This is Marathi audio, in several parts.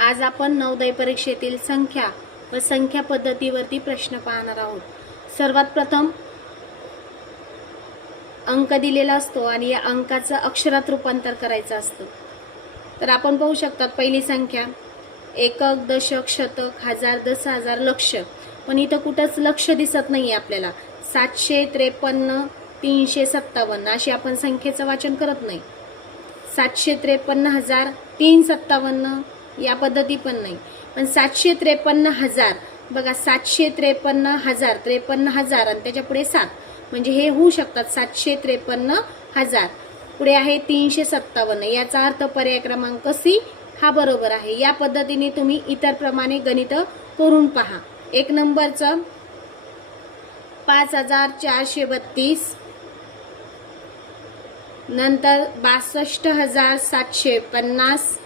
आज आपण नवोदय परीक्षेतील संख्या व संख्या पद्धतीवरती प्रश्न पाहणार आहोत। सर्वात प्रथम अंक दिलेला असतो आणि या अंकाचं अक्षरात रूपांतर करायचं असतं। तर आपण पाहू शकतात पहिली संख्या एकक, दशक, शतक, हजार, 10,000, लक्ष। पण इथं कुठंच लक्ष दिसत नाहीये आपल्याला। 753, 357 अशी आपण संख्येचं वाचन करत नाही। 753,357 या पद्धती पण नाही, पण 753,000 बघा, 753,000, 53,000 आणि त्याच्या पुढे 7 म्हणजे हे होऊ शकतात 753,000। पुढे आहे 357, याचा अर्थ पर्याय क्रमांक सी हा बरोबर आहे। या पद्धतीने तुम्ही इतर प्रमाणे गणित करून पहा। एक नंबरचं 5,432, नंतर 62,750,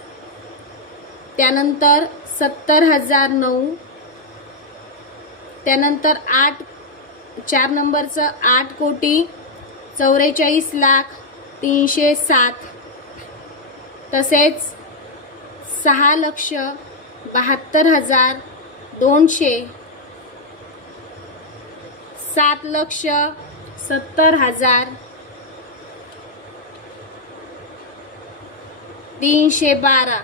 त्यानंतर 70,009, त्यानंतर 4 नंबरचं 8,44,03,07, तसेच 6,72,200, 7,70,000, 312